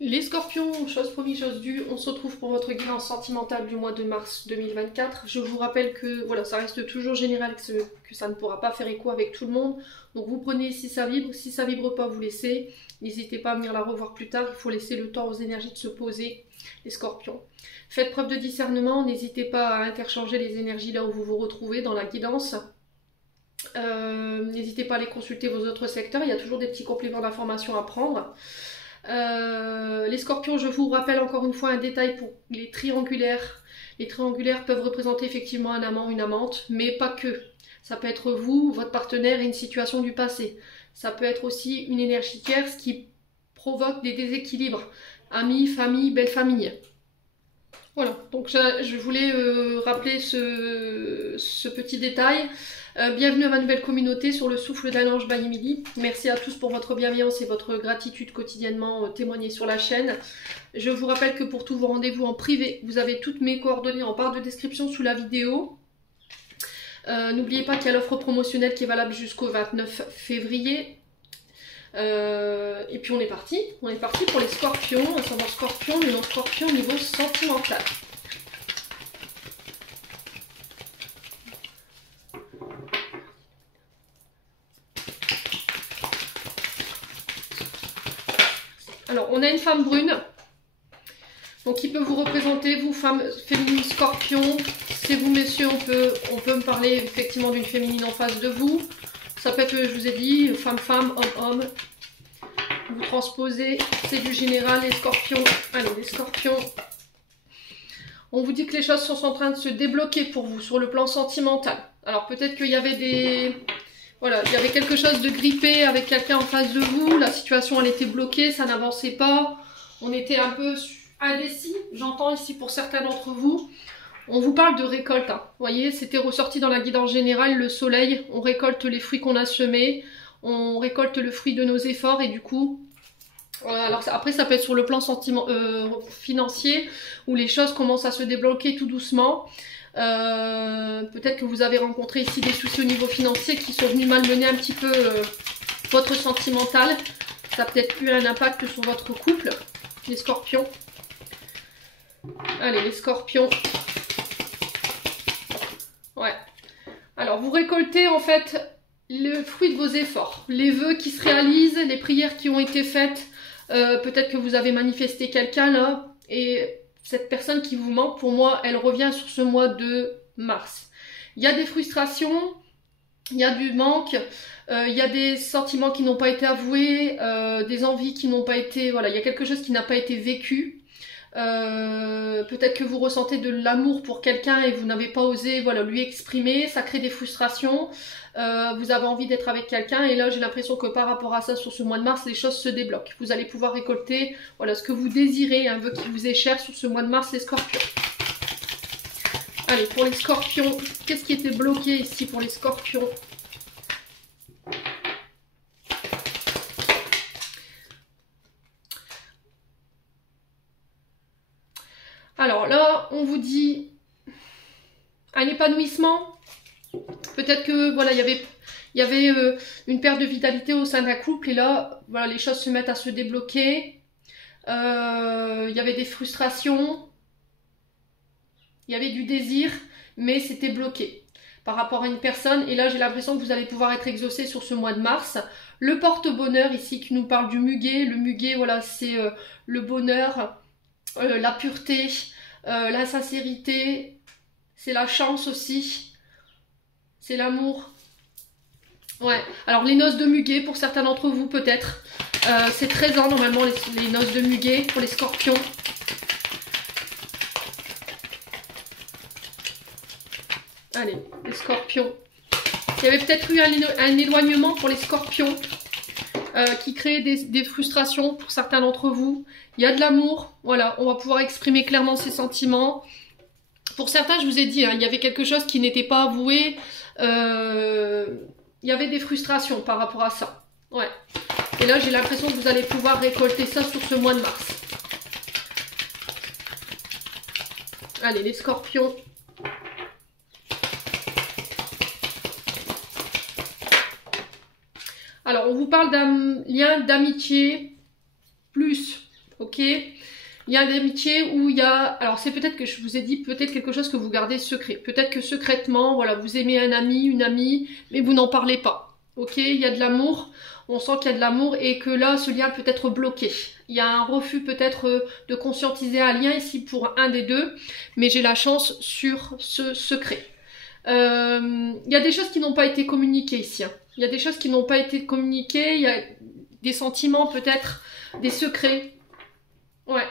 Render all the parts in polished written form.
Les scorpions, chose promise, chose due, on se retrouve pour votre guidance sentimentale du mois de mars 2024. Je vous rappelle que voilà, ça reste toujours général, que ça ne pourra pas faire écho avec tout le monde. Donc vous prenez si ça vibre pas, vous laissez. N'hésitez pas à venir la revoir plus tard, il faut laisser le temps aux énergies de se poser, les scorpions. Faites preuve de discernement, n'hésitez pas à interchanger les énergies là où vous vous retrouvez dans la guidance. N'hésitez pas à aller consulter vos autres secteurs, il y a toujours des petits compléments d'informations à prendre. Les scorpions, je vous rappelle encore une fois un détail pour les triangulaires. Les triangulaires peuvent représenter effectivement un amant, une amante, mais pas que. Ça peut être vous, votre partenaire et une situation du passé. Ça peut être aussi une énergie tierce qui provoque des déséquilibres. Amis, famille, belle famille. Voilà, donc je voulais rappeler ce petit détail. Bienvenue à ma nouvelle communauté sur le souffle d'un ange by Emily. Merci à tous pour votre bienveillance et votre gratitude quotidiennement témoignée sur la chaîne. Je vous rappelle que pour tous vos rendez-vous en privé, vous avez toutes mes coordonnées en barre de description sous la vidéo. N'oubliez pas qu'il y a l'offre promotionnelle qui est valable jusqu'au 29 février. Et puis on est parti pour les scorpions, à savoir scorpion, le non-scorpion au niveau sentimental. Alors, on a une femme brune, donc qui peut vous représenter, vous, femme féminine scorpion. C'est vous, messieurs, on peut me parler effectivement d'une féminine en face de vous. Ça peut être, je vous ai dit, femme-femme, homme-homme. Vous transposez, c'est du général, les scorpions. Allez, les scorpions. On vous dit que les choses sont en train de se débloquer pour vous sur le plan sentimental. Alors, peut-être qu'il y avait des... Voilà, il y avait quelque chose de grippé avec quelqu'un en face de vous, la situation elle était bloquée, ça n'avançait pas, on était un peu indécis, j'entends ici pour certains d'entre vous. On vous parle de récolte, hein. Vous voyez, c'était ressorti dans la guidance générale, le soleil, on récolte les fruits qu'on a semés, on récolte le fruit de nos efforts et du coup... alors après ça peut être sur le plan financier où les choses commencent à se débloquer tout doucement. Peut-être que vous avez rencontré ici des soucis au niveau financier qui sont venus malmener un petit peu votre sentimental. Ça a peut-être eu un impact sur votre couple, les scorpions. Allez, les scorpions. Ouais. Alors, vous récoltez en fait le fruit de vos efforts. Les vœux qui se réalisent, les prières qui ont été faites. Peut-être que vous avez manifesté quelqu'un là et... Cette personne qui vous manque, pour moi, elle revient sur ce mois de mars. Il y a des frustrations, il y a du manque, il y a des sentiments qui n'ont pas été avoués, des envies qui n'ont pas été... Voilà, il y a quelque chose qui n'a pas été vécu. Peut-être que vous ressentez de l'amour pour quelqu'un et vous n'avez pas osé voilà, lui exprimer, ça crée des frustrations. Vous avez envie d'être avec quelqu'un et là j'ai l'impression que par rapport à ça sur ce mois de mars les choses se débloquent. Vous allez pouvoir récolter voilà, ce que vous désirez, un vœu qui vous est cher sur ce mois de mars les scorpions. Allez, pour les scorpions, qu'est-ce qui était bloqué ici pour les scorpions? Alors là on vous dit un épanouissement. Peut-être que voilà, il y avait une perte de vitalité au sein d'un couple et là, voilà, les choses se mettent à se débloquer. Il y avait des frustrations, il y avait du désir, mais c'était bloqué par rapport à une personne. Et là, j'ai l'impression que vous allez pouvoir être exaucé sur ce mois de mars. Le porte-bonheur ici qui nous parle du muguet. Le muguet, voilà, c'est le bonheur, la pureté, la sincérité, c'est la chance aussi. C'est l'amour. Ouais. Alors les noces de muguet, pour certains d'entre vous peut-être. C'est 13 ans normalement les noces de muguet pour les scorpions. Allez, les scorpions. Il y avait peut-être eu un éloignement pour les scorpions qui crée des frustrations pour certains d'entre vous. Il y a de l'amour. Voilà, on va pouvoir exprimer clairement ses sentiments. Pour certains, je vous ai dit, hein, il y avait quelque chose qui n'était pas avoué. Il y avait des frustrations par rapport à ça. Ouais. Et là, j'ai l'impression que vous allez pouvoir récolter ça sur ce mois de mars. Allez, les scorpions. Alors, on vous parle d'un lien d'amitié plus ok? Il y a des amitiés où il y a... Alors c'est peut-être que je vous ai dit, peut-être quelque chose que vous gardez secret. Peut-être que secrètement, voilà, vous aimez un ami, une amie, mais vous n'en parlez pas. Ok, il y a de l'amour, on sent qu'il y a de l'amour et que là, ce lien peut être bloqué. Il y a un refus peut-être de conscientiser un lien ici pour un des deux, mais j'ai la chance sur ce secret. Il y a des choses qui n'ont pas été communiquées ici. Hein. Il y a des choses qui n'ont pas été communiquées, il y a des sentiments peut-être, des secrets. Ouais.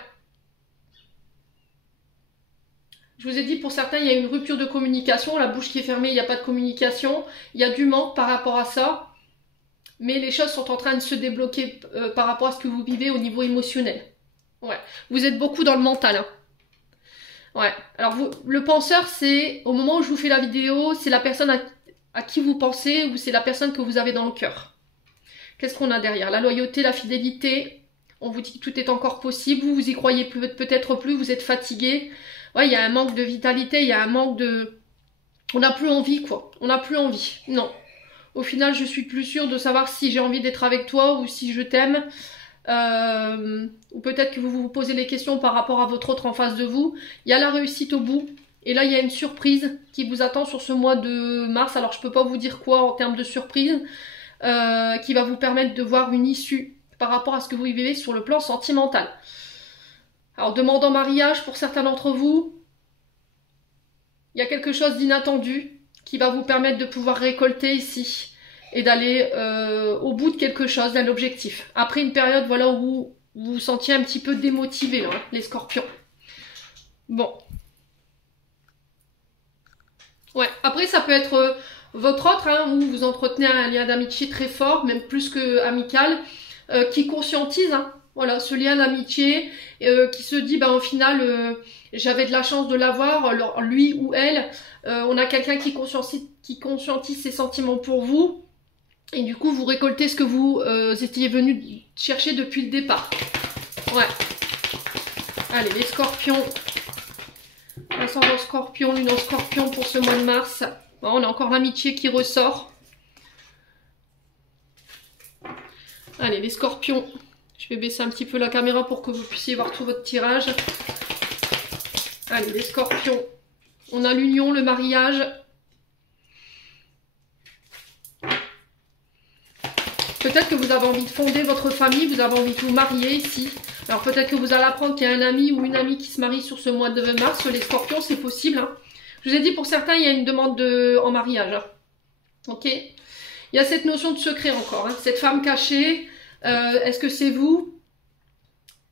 Je vous ai dit, pour certains, il y a une rupture de communication, la bouche qui est fermée, il n'y a pas de communication, il y a du manque par rapport à ça, mais les choses sont en train de se débloquer par rapport à ce que vous vivez au niveau émotionnel. Ouais, vous êtes beaucoup dans le mental. Hein. Ouais, alors le penseur, c'est, au moment où je vous fais la vidéo, c'est la personne à qui vous pensez ou c'est la personne que vous avez dans le cœur. Qu'est-ce qu'on a derrière? La loyauté, la fidélité, on vous dit que tout est encore possible, vous y croyez peut-être plus, vous êtes fatigué. Ouais, il y a un manque de vitalité, il y a un manque de... On n'a plus envie, quoi. On n'a plus envie. Non. Au final, je suis plus sûre de savoir si j'ai envie d'être avec toi ou si je t'aime. Ou peut-être que vous vous posez les questions par rapport à votre autre en face de vous. Il y a la réussite au bout. Et là, il y a une surprise qui vous attend sur ce mois de mars. Alors, je peux pas vous dire quoi en termes de surprise. Qui va vous permettre de voir une issue par rapport à ce que vous vivez sur le plan sentimental. Alors, demande en mariage pour certains d'entre vous, il y a quelque chose d'inattendu qui va vous permettre de pouvoir récolter ici et d'aller au bout de quelque chose, d'un objectif. Après une période voilà, où vous vous sentiez un petit peu démotivé, là, les scorpions. Bon. Ouais, après ça peut être votre autre, hein, où vous entretenez un lien d'amitié très fort, même plus que amical, qui conscientise, hein, voilà, ce lien d'amitié, qui se dit, ben, au final, j'avais de la chance de l'avoir, lui ou elle, on a quelqu'un qui conscientise ses sentiments pour vous, et du coup, vous récoltez ce que vous étiez venu chercher depuis le départ. Ouais. Allez, les scorpions. Ascendant scorpion, lune en scorpion pour ce mois de mars. Bon, on a encore l'amitié qui ressort. Allez, les scorpions. Je vais baisser un petit peu la caméra pour que vous puissiez voir tout votre tirage. Allez, les scorpions. On a l'union, le mariage. Peut-être que vous avez envie de fonder votre famille, vous avez envie de vous marier ici. Alors peut-être que vous allez apprendre qu'il y a un ami ou une amie qui se marie sur ce mois de mars. Les scorpions, c'est possible. Hein. Je vous ai dit, pour certains, il y a une demande en mariage. Hein. Ok. Il y a cette notion de secret encore. Hein. Cette femme cachée, est-ce que c'est vous?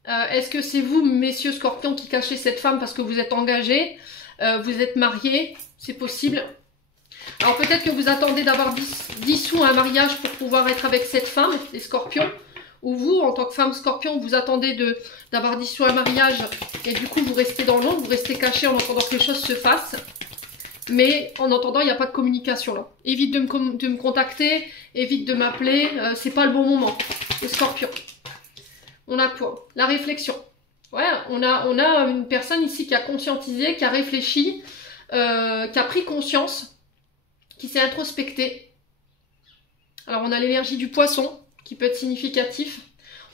Est-ce que c'est vous, messieurs scorpions, qui cachez cette femme parce que vous êtes engagés, vous êtes mariés? C'est possible. Alors peut-être que vous attendez d'avoir dissous un mariage pour pouvoir être avec cette femme, les scorpions. Ou vous, en tant que femme scorpion, vous attendez d'avoir dissous un mariage et du coup vous restez dans l'ombre, vous restez caché en attendant que les choses se fassent. Mais en attendant, il n'y a pas de communication là. Évite de me contacter, évite de m'appeler, c'est pas le bon moment. Les scorpions. On a quoi? La réflexion. Ouais, on a une personne ici qui a conscientisé, qui a réfléchi, qui a pris conscience, qui s'est introspecté. Alors on a l'énergie du poisson, qui peut être significatif.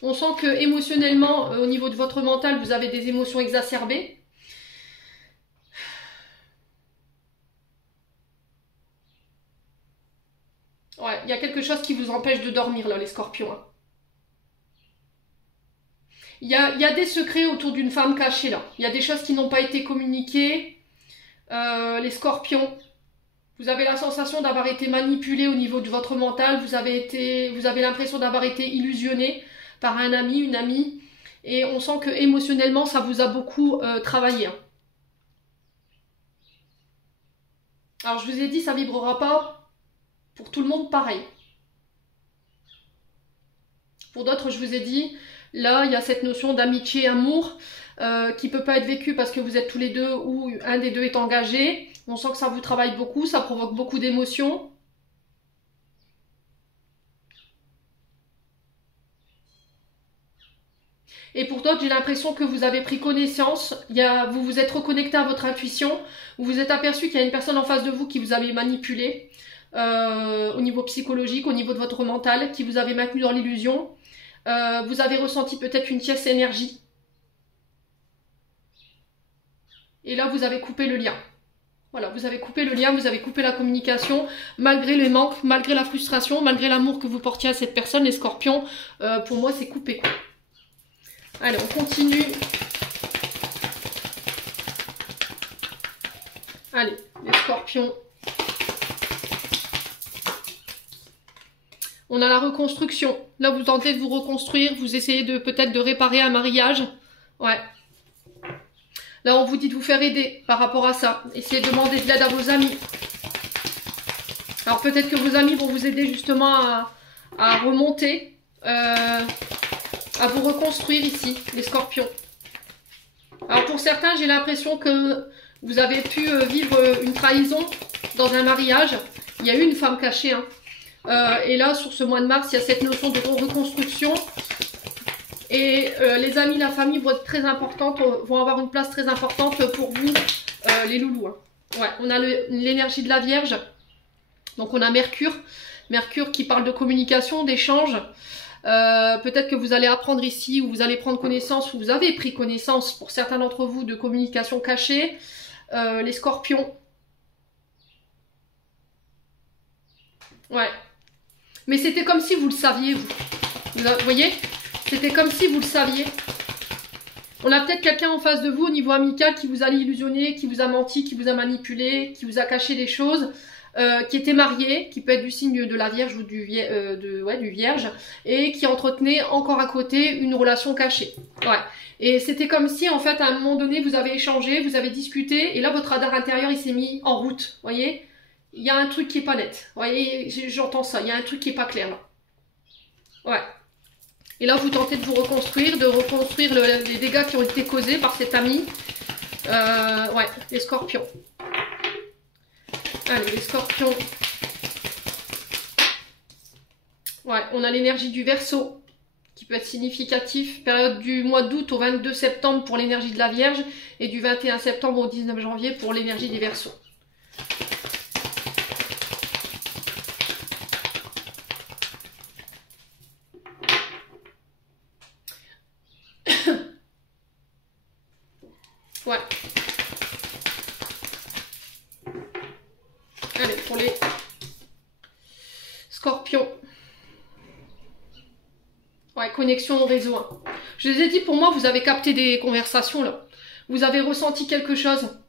On sent que émotionnellement, au niveau de votre mental, vous avez des émotions exacerbées. Ouais, il y a quelque chose qui vous empêche de dormir là, les scorpions. Hein. Il y a des secrets autour d'une femme cachée là. Il y a des choses qui n'ont pas été communiquées. Les scorpions, vous avez la sensation d'avoir été manipulé au niveau de votre mental. Vous avez l'impression d'avoir été illusionné par un ami, une amie. Et on sent que émotionnellement, ça vous a beaucoup travaillé. Hein. Alors je vous ai dit, ça vibrera pas pour tout le monde pareil. Pour d'autres, je vous ai dit, là, il y a cette notion d'amitié, amour, qui peut pas être vécue parce que vous êtes tous les deux ou un des deux est engagé. On sent que ça vous travaille beaucoup, ça provoque beaucoup d'émotions. Et pour d'autres, j'ai l'impression que vous avez pris connaissance, vous vous êtes reconnecté à votre intuition, vous vous êtes aperçu qu'il y a une personne en face de vous qui vous avait manipulé au niveau psychologique, au niveau de votre mental, qui vous avait maintenu dans l'illusion. Vous avez ressenti peut-être une tierce énergie Et là, vous avez coupé le lien. Voilà, vous avez coupé le lien, vous avez coupé la communication, malgré les manques, malgré la frustration, malgré l'amour que vous portiez à cette personne, les scorpions. Pour moi, c'est coupé, quoi. Allez, on continue. Allez, les scorpions. On a la reconstruction. Là, vous tentez de vous reconstruire, vous essayez de peut-être de réparer un mariage. Ouais. Là, on vous dit de vous faire aider par rapport à ça. Essayez de demander de l'aide à vos amis. Alors, peut-être que vos amis vont vous aider justement à remonter, à vous reconstruire ici, les scorpions. Alors, pour certains, j'ai l'impression que vous avez pu vivre une trahison dans un mariage. Il y a eu une femme cachée, hein. Et là, sur ce mois de mars, il y a cette notion de reconstruction. Et les amis, la famille vont être très importantes, vont avoir une place très importante pour vous, les loulous. Hein. Ouais, on a l'énergie de la Vierge. Donc on a Mercure. Mercure qui parle de communication, d'échange. Peut-être que vous allez apprendre ici, ou vous allez prendre connaissance, ou vous avez pris connaissance, pour certains d'entre vous, de communication cachée. Les scorpions. Ouais. Mais c'était comme si vous le saviez, vous. Vous voyez ? C'était comme si vous le saviez. On a peut-être quelqu'un en face de vous au niveau amical qui vous a illusionné, qui vous a menti, qui vous a manipulé, qui vous a caché des choses, qui était marié, qui peut être du signe de la Vierge ou du Vierge, et qui entretenait encore à côté une relation cachée. Ouais. Et c'était comme si en fait à un moment donné vous avez échangé, vous avez discuté, et là votre radar intérieur il s'est mis en route. Vous voyez ? Il y a un truc qui est pas net. Vous voyez, j'entends ça. Il y a un truc qui est pas clair là. Ouais. Et là, vous tentez de vous reconstruire, les dégâts qui ont été causés par cet ami. Ouais, les scorpions. Allez, les scorpions. Ouais, on a l'énergie du Verseau, qui peut être significatif. Période du mois d'août au 22 septembre pour l'énergie de la Vierge, et du 21 septembre au 19 janvier pour l'énergie des Verseaux. Ouais. Allez, pour les scorpions. Ouais, connexion au réseau. Hein. Je les ai dit, pour moi, vous avez capté des conversations, là. Vous avez ressenti quelque chose.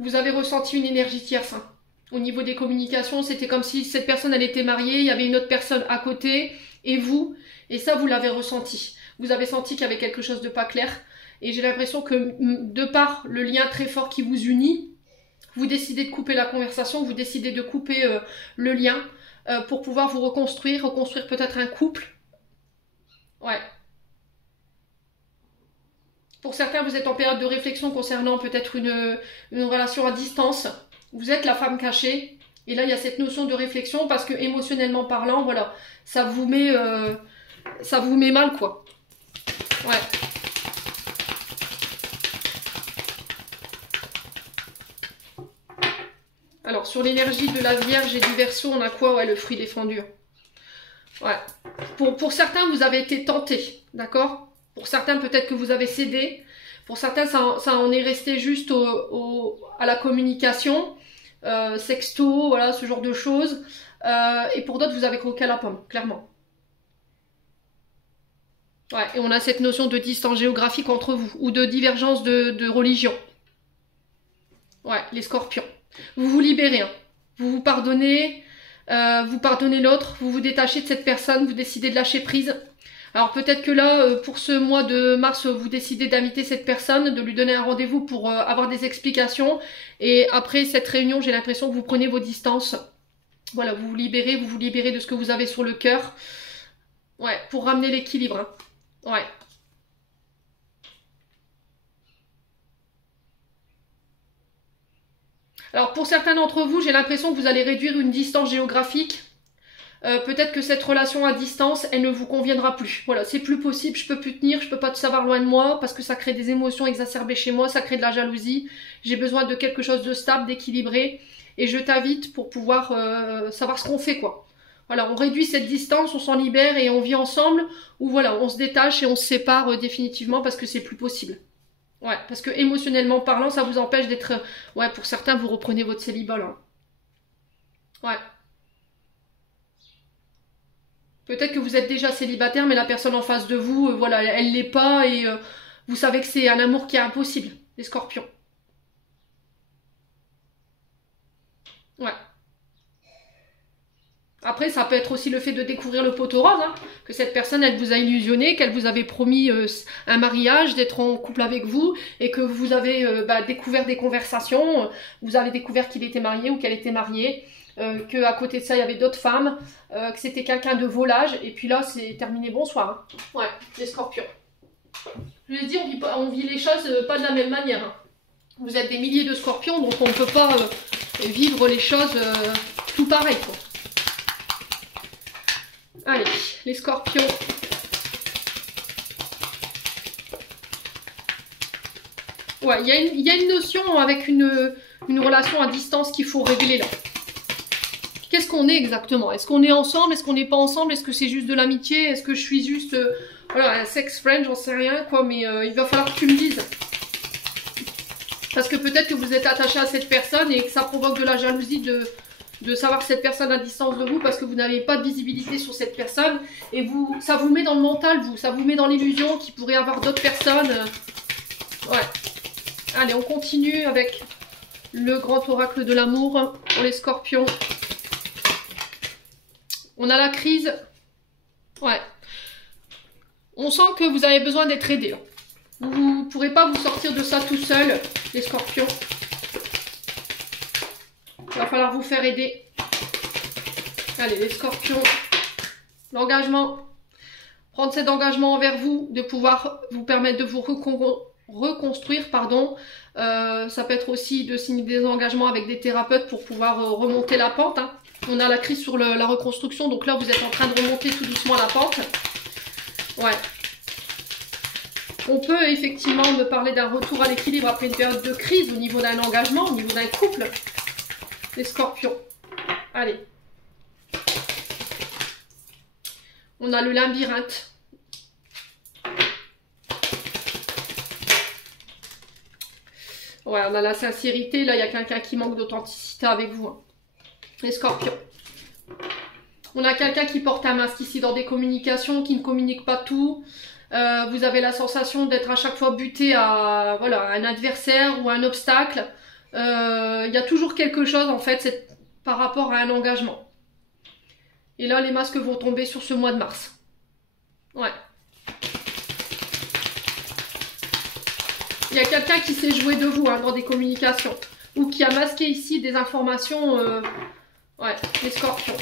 Vous avez ressenti une énergie tierce. Hein. Au niveau des communications, c'était comme si cette personne, elle était mariée, il y avait une autre personne à côté, et vous, et ça, vous l'avez ressenti. Vous avez senti qu'il y avait quelque chose de pas clair, et j'ai l'impression que, de par le lien très fort qui vous unit, vous décidez de couper la conversation, vous décidez de couper le lien, pour pouvoir vous reconstruire peut-être un couple. Ouais. Pour certains, vous êtes en période de réflexion concernant peut-être une relation à distance. Vous êtes la femme cachée. Et là, il y a cette notion de réflexion parce que émotionnellement parlant, voilà, ça vous met mal, quoi. Ouais. Alors, sur l'énergie de la Vierge et du Verseau, on a quoi? Ouais, le fruit défendu. Ouais. Pour certains, vous avez été tenté, d'accord? Pour certains, peut-être que vous avez cédé. Pour certains, ça en est resté juste à la communication, sexto, voilà, ce genre de choses. Et pour d'autres, vous avez croqué à la pomme, clairement. Ouais, et on a cette notion de distance géographique entre vous, ou de divergence de religion. Ouais, les scorpions. Vous vous libérez, hein. Vous pardonnez l'autre, vous vous détachez de cette personne, vous décidez de lâcher prise. Alors peut-être que là, pour ce mois de mars, vous décidez d'inviter cette personne, de lui donner un rendez-vous pour avoir des explications. Et après cette réunion, j'ai l'impression que vous prenez vos distances. Voilà, vous vous libérez de ce que vous avez sur le cœur. Ouais, pour ramener l'équilibre. Hein. Ouais. Alors pour certains d'entre vous, j'ai l'impression que vous allez réduire une distance géographique. Peut-être que cette relation à distance, elle ne vous conviendra plus. Voilà, c'est plus possible, je peux plus tenir, je peux pas te savoir loin de moi, parce que ça crée des émotions exacerbées chez moi, ça crée de la jalousie. J'ai besoin de quelque chose de stable, d'équilibré, et je t'invite pour pouvoir savoir ce qu'on fait, quoi. voilà, on réduit cette distance, on s'en libère et on vit ensemble, ou voilà, on se détache et on se sépare définitivement parce que c'est plus possible. Ouais, parce que émotionnellement parlant, ça vous empêche d'être... Ouais, pour certains, vous reprenez votre célibat là. Ouais. Peut-être que vous êtes déjà célibataire, mais la personne en face de vous, voilà, elle l'est pas et vous savez que c'est un amour qui est impossible, les scorpions. Ouais. Après, ça peut être aussi le fait de découvrir le poteau rose, hein, que cette personne, elle vous a illusionné, qu'elle vous avait promis un mariage, d'être en couple avec vous, et que vous avez découvert des conversations, vous avez découvert qu'il était marié ou qu'elle était mariée, qu'à côté de ça, il y avait d'autres femmes, que c'était quelqu'un de volage, et puis là, c'est terminé, bonsoir. Hein. Ouais, les scorpions. Je l'ai dit, on vit les choses pas de la même manière. Hein. Vous êtes des milliers de scorpions, donc on ne peut pas vivre les choses tout pareil, quoi. Allez, les scorpions. Ouais, il y a une notion avec une relation à distance qu'il faut régler là. Qu'est-ce qu'on est exactement? Est-ce qu'on est ensemble? Est-ce qu'on n'est pas ensemble? Est-ce que c'est juste de l'amitié? Est-ce que je suis juste voilà, un sex friend? J'en sais rien quoi, mais il va falloir que tu me dises. Parce que peut-être que vous êtes attaché à cette personne et que ça provoque de la jalousie de savoir que cette personne à distance de vous parce que vous n'avez pas de visibilité sur cette personne et ça vous met dans le mental, ça vous met dans l'illusion qu'il pourrait y avoir d'autres personnes. Ouais. Allez, on continue avec le grand oracle de l'amour pour les scorpions. On a la crise. Ouais. On sent que vous avez besoin d'être aidé. Là. Vous ne pourrez pas vous sortir de ça tout seul, les scorpions. Il va falloir vous faire aider. Allez, les scorpions. L'engagement. Prendre cet engagement envers vous, de pouvoir vous permettre de vous reconstruire, pardon. Ça peut être aussi de signer des engagements avec des thérapeutes pour pouvoir remonter la pente. Hein. On a la crise sur la reconstruction, donc là vous êtes en train de remonter tout doucement la pente. Ouais. On peut effectivement me parler d'un retour à l'équilibre après une période de crise au niveau d'un engagement, au niveau d'un couple. Les scorpions. Allez. On a le labyrinthe. Ouais, on a la sincérité. Là, il y a quelqu'un qui manque d'authenticité avec vous. Hein. Les scorpions. On a quelqu'un qui porte un masque ici dans des communications, qui ne communique pas tout. Vous avez la sensation d'être à chaque fois buté à voilà, un adversaire ou un obstacle. Il y a toujours quelque chose en fait par rapport à un engagement. Et là, les masques vont tomber sur ce mois de mars. Ouais. Il y a quelqu'un qui s'est joué de vous hein, dans des communications. Ou qui a masqué ici des informations. Ouais, les scorpions.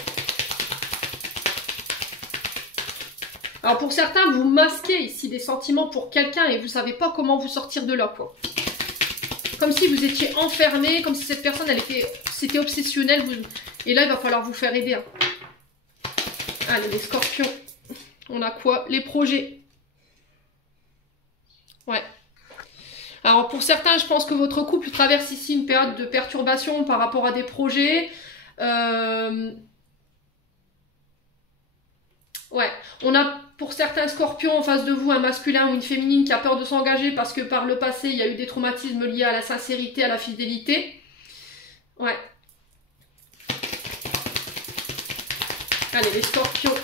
Alors pour certains, vous masquez ici des sentiments pour quelqu'un et vous ne savez pas comment vous sortir de là, quoi. Comme si vous étiez enfermé, comme si cette personne, c'était obsessionnel. Et là, il va falloir vous faire aider. Hein. Allez, les scorpions. On a quoi? Les projets. Ouais. Alors pour certains, je pense que votre couple traverse ici une période de perturbation par rapport à des projets. Ouais, on a pour certains scorpions en face de vous un masculin ou une féminine qui a peur de s'engager parce que par le passé il y a eu des traumatismes liés à la sincérité, à la fidélité. Ouais. Allez, les scorpions.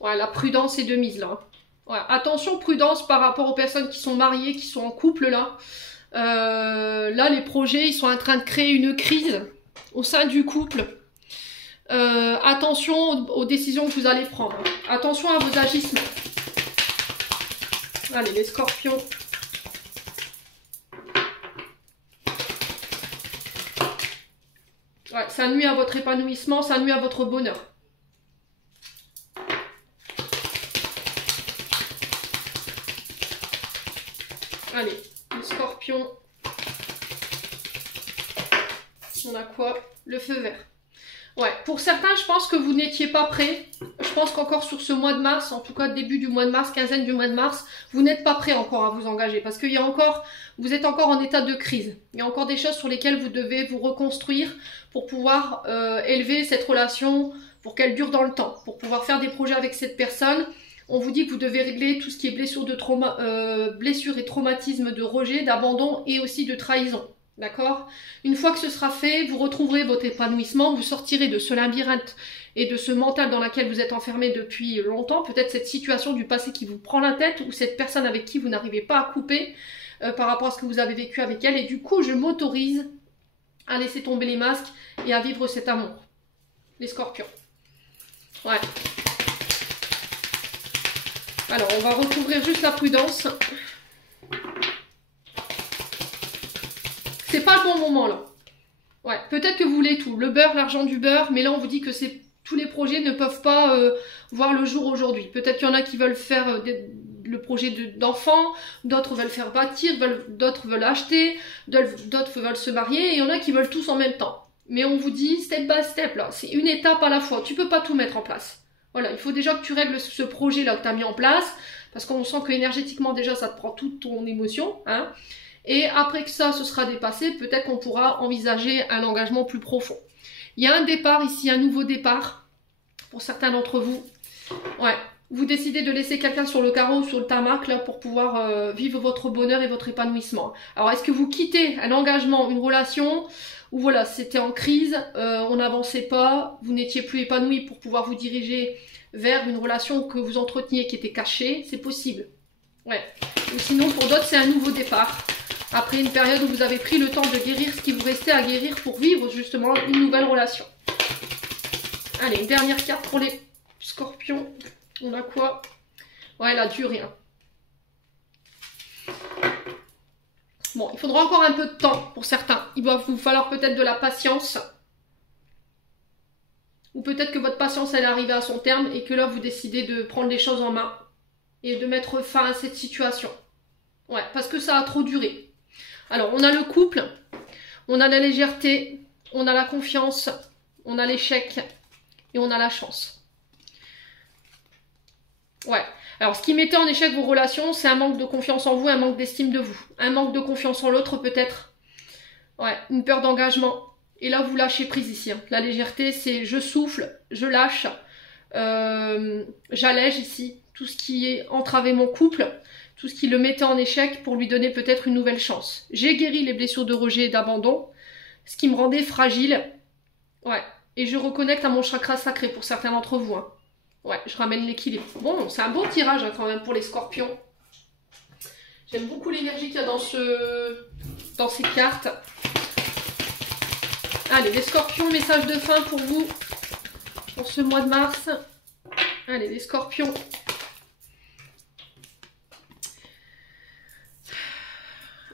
Ouais, la prudence est de mise là. Ouais, attention, prudence par rapport aux personnes qui sont mariées, qui sont en couple là. Là, les projets, ils sont en train de créer une crise au sein du couple. Attention aux décisions que vous allez prendre. Attention à vos agissements. Allez, les scorpions. Ouais, ça nuit à votre épanouissement, ça nuit à votre bonheur. Allez, le scorpion. On a quoi? Le feu vert. Ouais, pour certains, je pense que vous n'étiez pas prêts. Je pense qu'encore sur ce mois de mars, en tout cas début du mois de mars, quinzaine du mois de mars, vous n'êtes pas prêt encore à vous engager parce qu'il y a encore, vous êtes encore en état de crise. Il y a encore des choses sur lesquelles vous devez vous reconstruire pour pouvoir élever cette relation, pour qu'elle dure dans le temps, pour pouvoir faire des projets avec cette personne. On vous dit que vous devez régler tout ce qui est blessures et traumatismes de rejet, d'abandon et aussi de trahison. D'accord? Une fois que ce sera fait, vous retrouverez votre épanouissement, vous sortirez de ce labyrinthe et de ce mental dans lequel vous êtes enfermé depuis longtemps, peut-être cette situation du passé qui vous prend la tête ou cette personne avec qui vous n'arrivez pas à couper par rapport à ce que vous avez vécu avec elle. Et du coup, je m'autorise à laisser tomber les masques et à vivre cet amour. Les scorpions. Ouais. Alors, on va recouvrir juste la prudence. C'est pas le bon moment là. Ouais, peut-être que vous voulez tout, le beurre, l'argent du beurre, mais là on vous dit que tous les projets ne peuvent pas voir le jour aujourd'hui. Peut-être qu'il y en a qui veulent faire le projet d'enfant, d'autres veulent faire bâtir, d'autres veulent acheter, d'autres veulent se marier, et il y en a qui veulent tous en même temps. Mais on vous dit step by step là, c'est une étape à la fois, tu peux pas tout mettre en place. Voilà, il faut déjà que tu règles ce projet là que tu as mis en place, parce qu'on sent que énergétiquement déjà ça te prend toute ton émotion, hein. Et après que ça se sera dépassé, peut-être qu'on pourra envisager un engagement plus profond. Il y a un départ ici, un nouveau départ, pour certains d'entre vous. Ouais, vous décidez de laisser quelqu'un sur le carreau ou sur le tarmac, là, pour pouvoir vivre votre bonheur et votre épanouissement. Alors, est-ce que vous quittez un engagement, une relation, ou voilà, c'était en crise, on n'avançait pas, vous n'étiez plus épanoui pour pouvoir vous diriger vers une relation que vous entreteniez qui était cachée, c'est possible. Ouais. Ou sinon, pour d'autres, c'est un nouveau départ. Après une période où vous avez pris le temps de guérir ce qui vous restait à guérir pour vivre justement une nouvelle relation. Allez, une dernière carte pour les scorpions. On a quoi? Ouais, la durée. Hein. Bon, il faudra encore un peu de temps pour certains. Il va vous falloir peut-être de la patience. Ou peut-être que votre patience elle est arrivée à son terme et que là vous décidez de prendre les choses en main et de mettre fin à cette situation. Ouais, parce que ça a trop duré. Alors, on a le couple, on a la légèreté, on a la confiance, on a l'échec et on a la chance. Ouais. Alors, ce qui mettait en échec vos relations, c'est un manque de confiance en vous, un manque d'estime de vous. Un manque de confiance en l'autre, peut-être. Ouais, une peur d'engagement. Et là, vous lâchez prise ici. Hein. La légèreté, c'est je souffle, je lâche, j'allège ici tout ce qui est entravé mon couple. Tout ce qui le mettait en échec pour lui donner peut-être une nouvelle chance. J'ai guéri les blessures de rejet et d'abandon, ce qui me rendait fragile. Ouais. Et je reconnecte à mon chakra sacré pour certains d'entre vous. Hein. Ouais, je ramène l'équilibre. Bon, c'est un bon tirage hein, quand même pour les scorpions. J'aime beaucoup l'énergie qu'il y a dans ces cartes. Allez, les scorpions, message de fin pour vous pour ce mois de mars. Allez, les scorpions.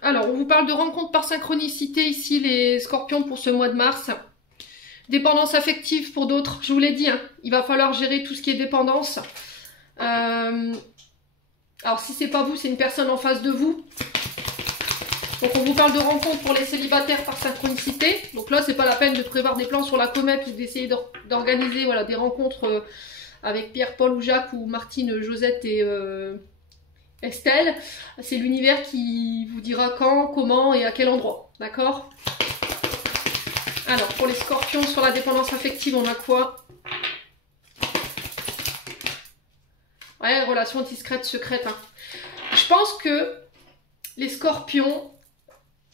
Alors, on vous parle de rencontres par synchronicité ici, les scorpions, pour ce mois de mars. Dépendance affective pour d'autres, je vous l'ai dit, hein, il va falloir gérer tout ce qui est dépendance. Alors, si c'est pas vous, c'est une personne en face de vous. Donc, on vous parle de rencontres pour les célibataires par synchronicité. Donc là, c'est pas la peine de prévoir des plans sur la comète ou d'essayer d'organiser voilà, des rencontres avec Pierre, Paul ou Jacques ou Martine, Josette et... Estelle, c'est l'univers qui vous dira quand, comment et à quel endroit, d'accord? Alors, pour les scorpions, sur la dépendance affective, on a quoi? Ouais, relation discrète, secrète. Hein. Je pense que les scorpions,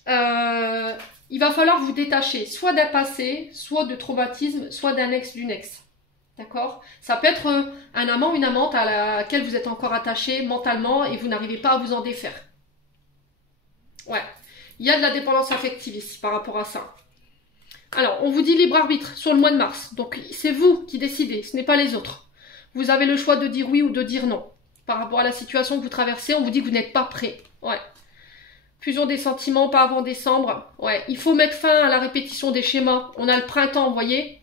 il va falloir vous détacher, soit d'un passé, soit de traumatisme, soit d'un ex, d'une ex. D'accord? Ça peut être un amant, une amante à laquelle vous êtes encore attaché mentalement et vous n'arrivez pas à vous en défaire. Ouais. Il y a de la dépendance affective ici par rapport à ça. Alors, on vous dit libre arbitre sur le mois de mars. Donc, c'est vous qui décidez, ce n'est pas les autres. Vous avez le choix de dire oui ou de dire non. Par rapport à la situation que vous traversez, on vous dit que vous n'êtes pas prêt. Ouais. Fusion des sentiments, pas avant décembre. Ouais. Il faut mettre fin à la répétition des schémas. On a le printemps, vous voyez?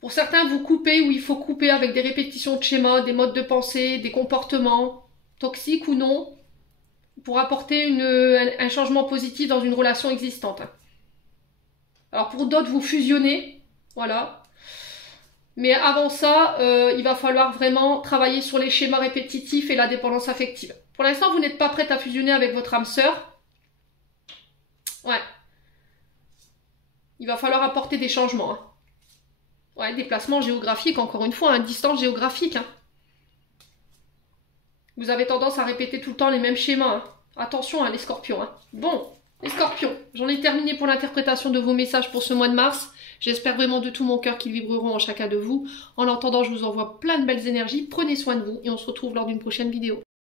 Pour certains, vous coupez ou il faut couper avec des répétitions de schémas, des modes de pensée, des comportements, toxiques ou non, pour apporter un changement positif dans une relation existante. Alors pour d'autres, vous fusionnez, voilà. Mais avant ça, il va falloir vraiment travailler sur les schémas répétitifs et la dépendance affective. Pour l'instant, vous n'êtes pas prête à fusionner avec votre âme sœur. Ouais. Il va falloir apporter des changements. Hein. Ouais, déplacement géographique, encore une fois, hein, distance géographique. Hein. Vous avez tendance à répéter tout le temps les mêmes schémas. Hein. Attention, hein, les scorpions. Hein. Bon, les scorpions, j'en ai terminé pour l'interprétation de vos messages pour ce mois de mars. J'espère vraiment de tout mon cœur qu'ils vibreront en chacun de vous. En attendant, je vous envoie plein de belles énergies. Prenez soin de vous et on se retrouve lors d'une prochaine vidéo.